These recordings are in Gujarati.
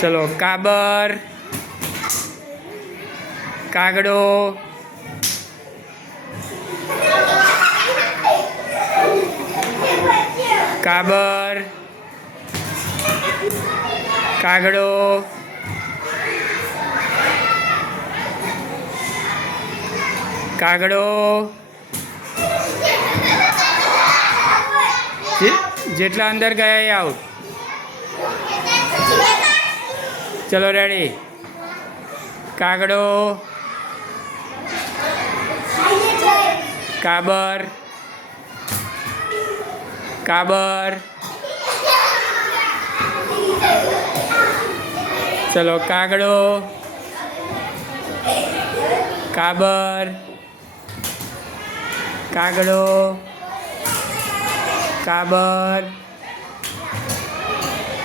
ચલો કાબર, કાગડો, કાબર, કાગડો, કાગડો, જેટલા અંદર ગયા એ આઉટ. ચલો રેડી. કાગડો, કાબર, કાબર, ચલો કાગડો, કાબર, કાગડો, કાબર,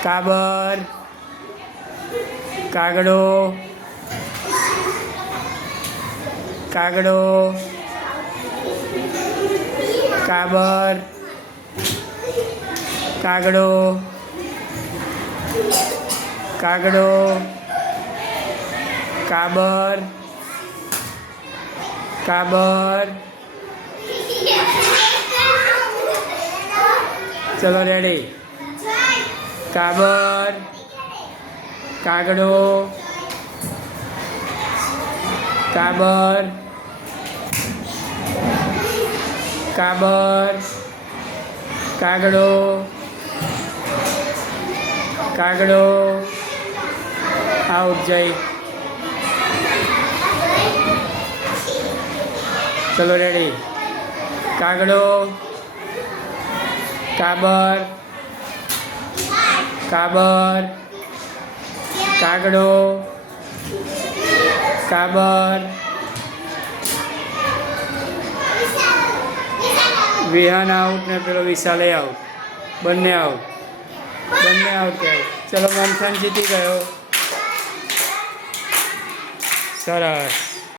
કાબર, કાગડો, કાગડો, કાબર, કાગડો, કાગડો, કાબર, કાબર. ચલો રેડી. કાબર, કાગડો, કાબર, કાબર, કાગડો, કાગડો, આઉટ જઈ. ચલો રેડી. કાગડો, કાબર, કાબર, કાગડો, કાબર, વિહાન આઉટ ને પેલો વિશાલે આઉટ. બંને આઉટ, બંને આઉટ થાય. ચલો મંથન જીતી ગયો. સરસ.